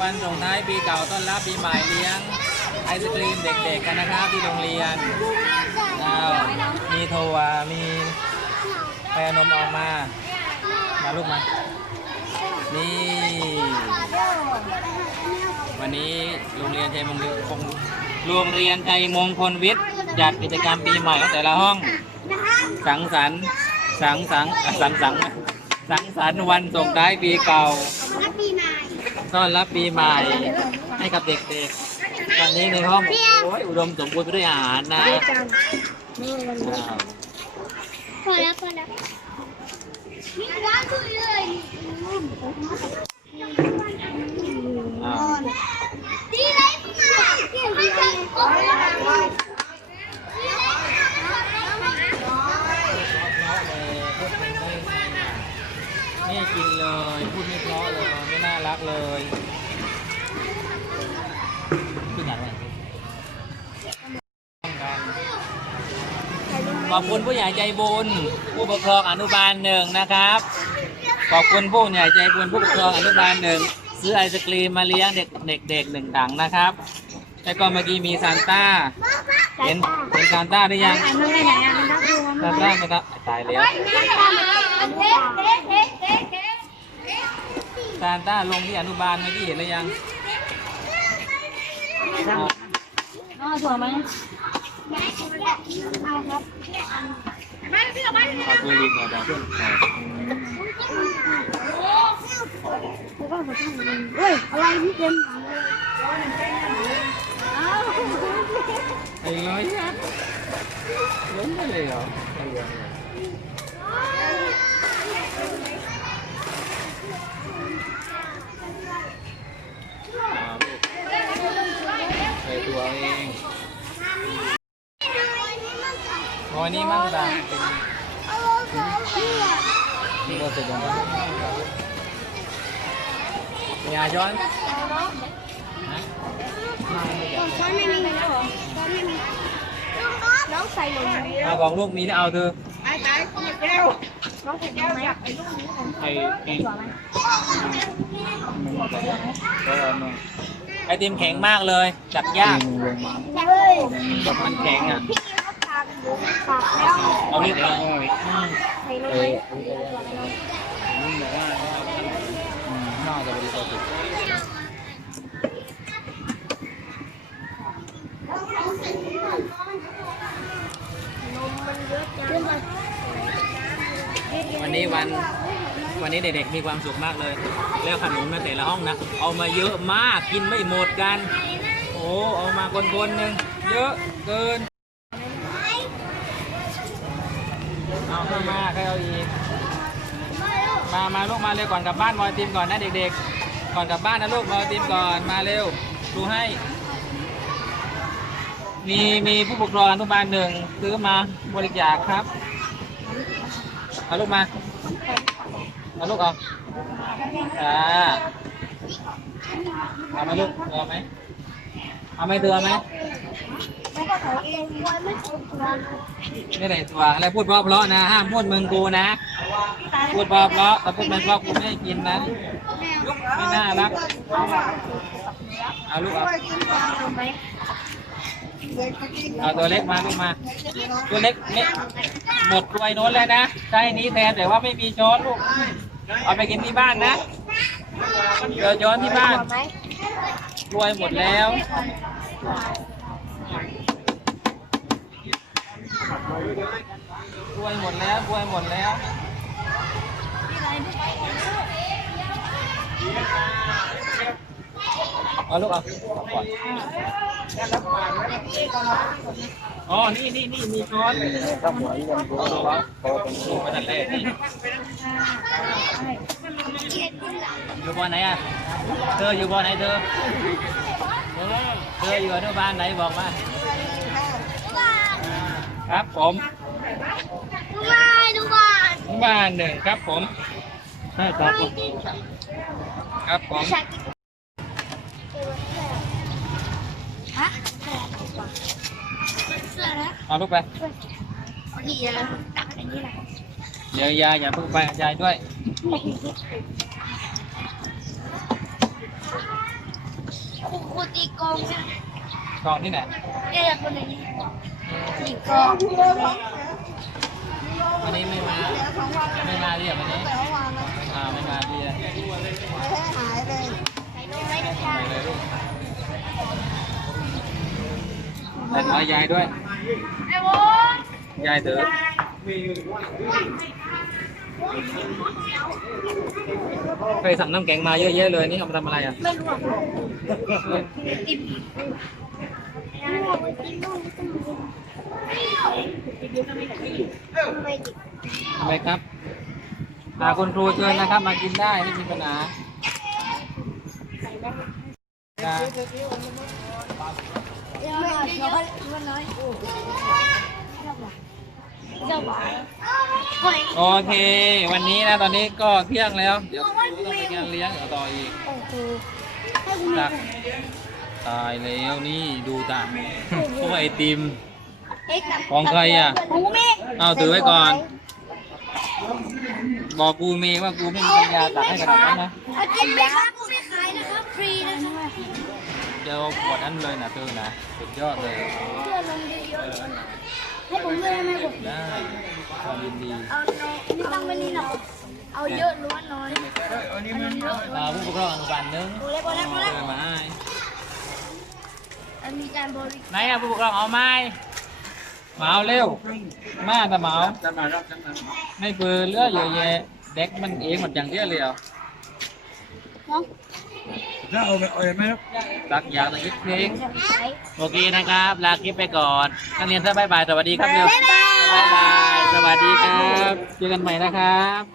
วันส่งท้ายปีเก่าต้อนรับปีใหม่เลี้ยงไอศครีมเด็กๆกันนะครับที่โรงเรียนมีถั่วมีแพรนมออกมา มาลูกมา นี่ วันนี้โรงเรียนชัยมงคลคงโรงเรียนชัยมงคลวิทย์จัดกิจกรรมปีใหม่ของแต่ละห้อง สังสรรค์สังสังอะสังสังสังสรรค์วันส่งท้ายปีเก่า ต้อนรับปีใหม่ให้กับเด็กๆตอนนี้ในห้องโอ้ยอุดมสมบูรณ์ไปด้วยอาหารนะอ้าวพอแล้วพอแล้วนี่ว้าวคุยเลย อ้าว ดีเลยมาไม่ใช่โอ้ย นี่กินเลย พูดไม่เพราะเลย ไม่น่ารัก เลยขึ้นอย่างไรขอบคุณผู้ใหญ่ใจบุญผู้ปกครองอนุบาลหนึ่งนะครับ ขอบคุณผู้ใหญ่ใจบุญผู้ปกครองอนุบาลหนึ่งซื้อไอศกรีมมาเลี้ยงเด็กเด็กๆหนึ่งถังนะครับ แล้วก็เมื่อกี้มีซานต้า เห็นเห็นซานต้าหรือยังอันนั้นไหนอันนั้นดูมันซานต้าไหมครับตายแล้ว อันเฮ้เฮ้เฮ้เฮ้เฮ้ ซานต้าลงที่อนุบาลเมื่อกี้เห็นหรือยังอ้าวอ๋อถั่วไหมเอาครับขอบคุณลิงมาจากเพื่อนเขาแล้วก็หัวใจเฮ้ยอะไรพี่เจมอ้าวไอ้ร้อยยัดล้มไปเลยเหรอไอ้เรื่องเนี่ยอ่าลูกใส่ตัวเองพ อนี้มั่งตาเป็นมีโบสุดยังไงยาย้อนฮะช้อนไม่มีแล้วหรอช้อนไม่มีน้องใส่หมดเลยเอาของลูกนี้เอาเธอน้องใส่แก้วอยากไปลูกนี้ไอ้ไอ้ไอติมแข็งมากเลยจับยากเฮ้ยมันแข็งอะ เขาปากปากแล้วเอานิดเดียวใส่เลยน่าจะบริสุทธิ์วันนี้วันวันนี้เด็กๆมีความสุขมากเลย แล้วขนมในแต่ละห้องนะ เอามาเยอะมากกินไม่หมดกัน โอ้เอามาคนๆหนึ่งเยอะเกิน เอาเข้ามาใครเอาอีก มา มาลูกมาเร็วก่อนกลับบ้านมอยติมก่อนนะเด็กๆ ก่อนกลับบ้านนะลูกมอยติมก่อนมาเร็วดูให้ มีมีผู้ปกครองอนุบาลหนึ่งซื้อมาบริจาคครับเอาลูกมาเอาลูกเอาอ่าเอาไหมลูกเอาไหมเอาไหมเตือไหม ไม่ถูกวันไม่ได้ตัวอะไรพูดเพราะๆนะห้ามพูดมึงกูนะ พูดเพราะๆแต่พูดไม่เพราะกูไม่กินนะไม่น่ารักเอาลูกเอาเอาตัวเล็กมาลูกมา ตัวเล็กเนี่หมดกลวยโน้นแล้วนะใช้นี้แทนแต่ว่าไม่มีช้อนลูกเอาไปกินที่บ้านนะเดี๋ยวช้อนที่บ้านกลวยหมดแล้ว วยหมดแล้วกลวยหมดแล้วเอาลูกเอาอ๋อ นี่นี่นี่มีช้อนครับหัวยังดูแล้วโตเป็นลูกมาตั้งแต่นี่อยู่บอไหนอะ เธออยู่บอไหนเธอ เธออยู่อนุบาลไหนบอกมา ครับผม มาดูก่อนอนุบาลหนึ่งครับผม ใช่ครับผมครับผมฮะเสื้อแล้วเอาลูกไปนี่อะไรตักอย่างนี้แหละเดี๋ยวยายอย่าเพิ่งไปยายด้วยอีกกองใช่ไหมกองที่ไหนเนี่ยอยากคนไหนอีกกอง วันนี้ไม่มาไม่มาเรียกวันนี้อ่าไม่มาเรียกหายเลยใส่นมไว้ด้วยค่ะไปเลยแต่ขอยายด้วยไอ้โว้ยายเถอะเคยสั่งน้ำแข็งมาเยอะแยะเลยนี่เอามาทำอะไรอะไม่รู้อะติดไม่ติดทำไมครับหาคุณครูเชิญนะครับ มากินได้ไม่มีปัญหาจ้าเยอะน้อยน้อยน้อยเจ้าบ่าวหอยโอเค วันนี้นะตอนนี้ก็เที่ยงแล้ว เดี๋ยวครูต้องไปงานเลี้ยงเดี๋ยวต่ออีกโอ้โหให้คุณตักตายแล้วนี่ดูตาพวกไอติม ของใครอะกูเมฆเอาถือไว้ก่อน บอกกูเมย์ว่ากูไม่มีปัญญาตักให้ขนาดนั้นนะเอากินไหมครับกูไม่ขายนะครับฟรีนะครับเดี๋ยวขวดนั้นเลยนะเธอนะสุดยอดเลยเพื่อลงเยอะๆให้ผมด้วยได้ไหมผมได้ความยินดีเอาน้อยไม่ต้องไม่นี่หรอกเอาเยอะหรือว่าน้อยเอาเยอะอ่าผู้ปกครองอนุบาลนึงโอ้เล็กโอ้เล็กโอ้เล็กเอามาให้มีการบริไหนอะผู้ปกครองเอาไหม หมาเร็ว มาแต่เหมาไม่เปืนเลือเยอะแยะเด็กมันเองหมดอย่างเดียวเลยเหรอน้องถ้าเอาไปเอาไปไหมครับตักอยากตักคิดเพลงใช้โอเคนะครับ ลาคลิปไปก่อนนักเรียนท่านบายบาย สวัสดีครับเร็วบ๊ายบายบายบาย สวัสดีครับ เจอกันใหม่นะครับ